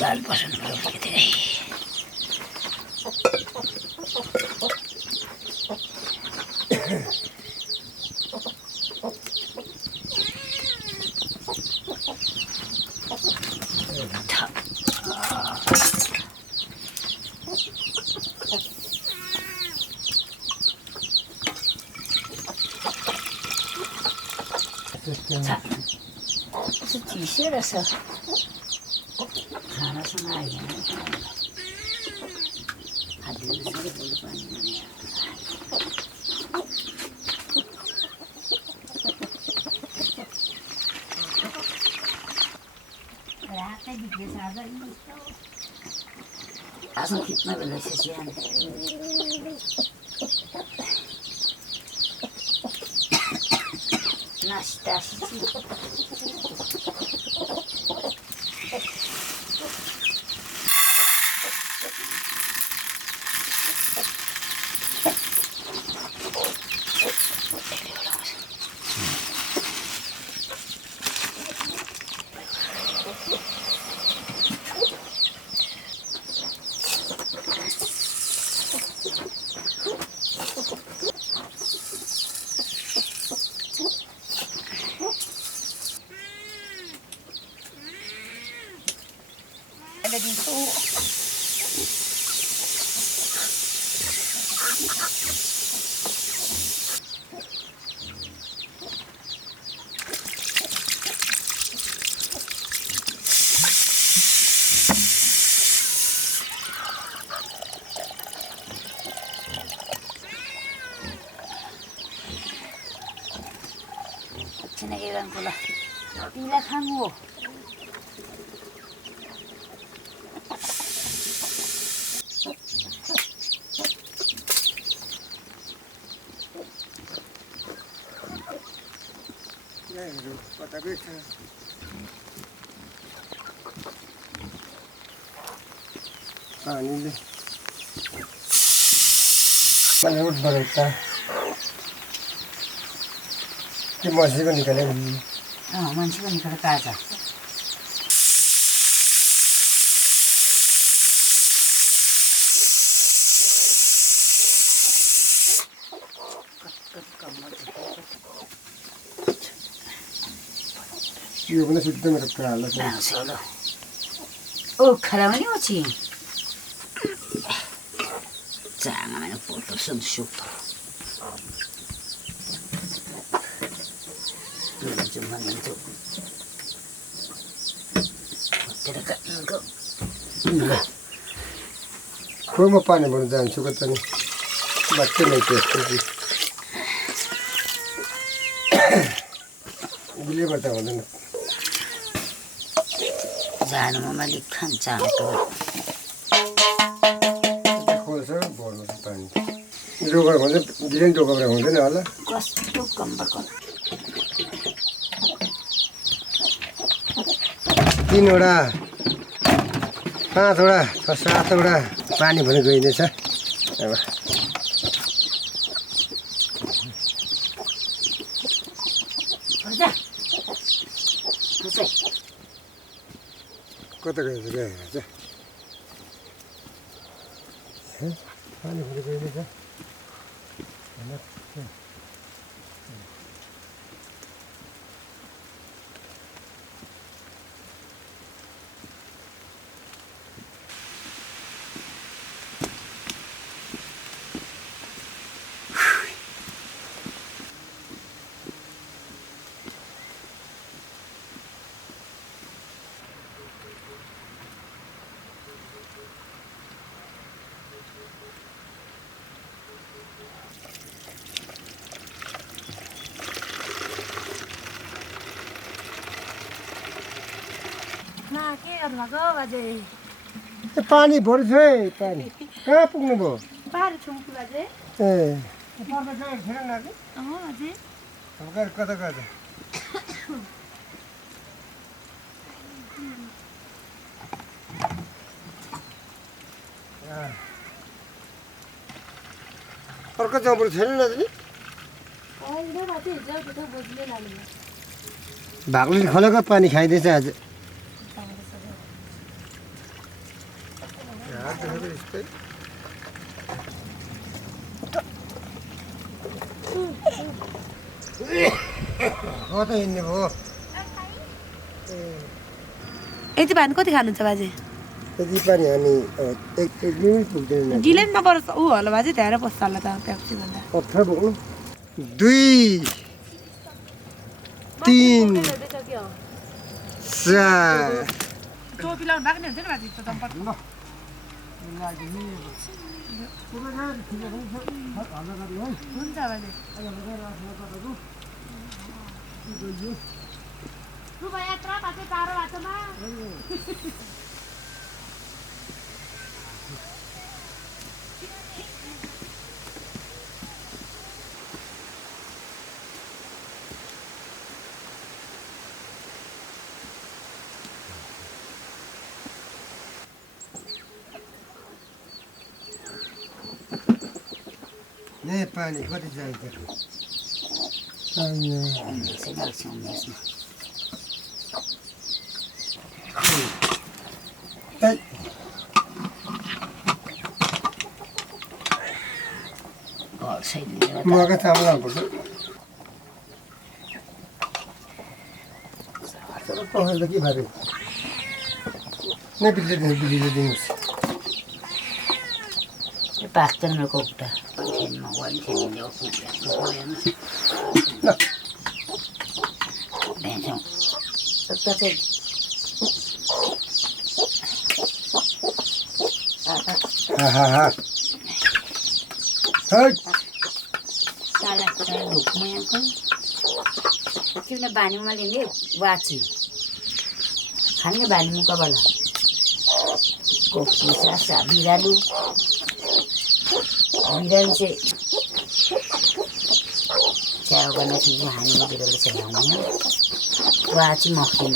दाल पसन्द पऱ्यो धेरै चिसो रहेछ खानासँग आएन हात धुनुसँगै बोल्नु पर्ने रातै बिग्रेछ आज खिच्न बेलाइसकेपछि नास्ता Sinagirangkulah. Tila kamu. Ya, itu kota biasa. Ini deh. Menurut berita. कि मान्छे पनि निकाले मान्छे पनि निकाले काजा यो पनि शुद्ध मेरो काला छ ओ खरा पनि अछि jangan ada foto sensup cuman itu tidak enggak enggak खोइ म पानी भर्न जान्छु कता नि बाटै नै त्यस्तो बिले बता हुँदैन जानुमा मैले खान चाहेको खोल्छ भर्नु पानी डोगर भन्छ बिलेन डोगर हुँदैन होला कस्तो कम्बरको 3 वटा 5 वटा 7 वटा पानी भने गइनेछ अब कता गएछ गएछ पानी भने गइनेछ पानी भर्छ है पानी कहाँ पुग्नु भयो बाह्र छुम्कु बाजे ए पर्दा गएर फेर नाके अझै अब गएर कता कता अर्को जम्बुर छैन न नि अहिले बाजे हिजो त बजिले लानु भाग्ले खोलेको पानी खाइदिएछ आज कता हिँड्ने भयो यति पानी कति खानुहुन्छ बाजे यति पानी हामी एक मिनट पुग्दैन गिलेनमा पर्छ ऊ होला बाजे त्यहाँ पस्छ होला त पेप्सी भन्दा पत्थर बोक्नु 2 3 4 टोपी लाउनु भएको नि हुन्छ नि बाजे त दम्पट हुन्छ बाजे यात्रा बाटो टाढो बाटोमा ने पानी कति चाहिन्छ मकै चामल हाल्नुपर्छ पखाल त के भयो नै बिजुली दिनुहोस् पाक्दैन मेरो कोक्टा खेलमा वाली बानीमा लिने वाची खाने बानी मुकाबाट कोक्टी सासा बिरालु बिरालो चाहिँ स्याउ गर्न चाहिँ हामी बिरालो चाहिँ ल्याउने वाची मक्खी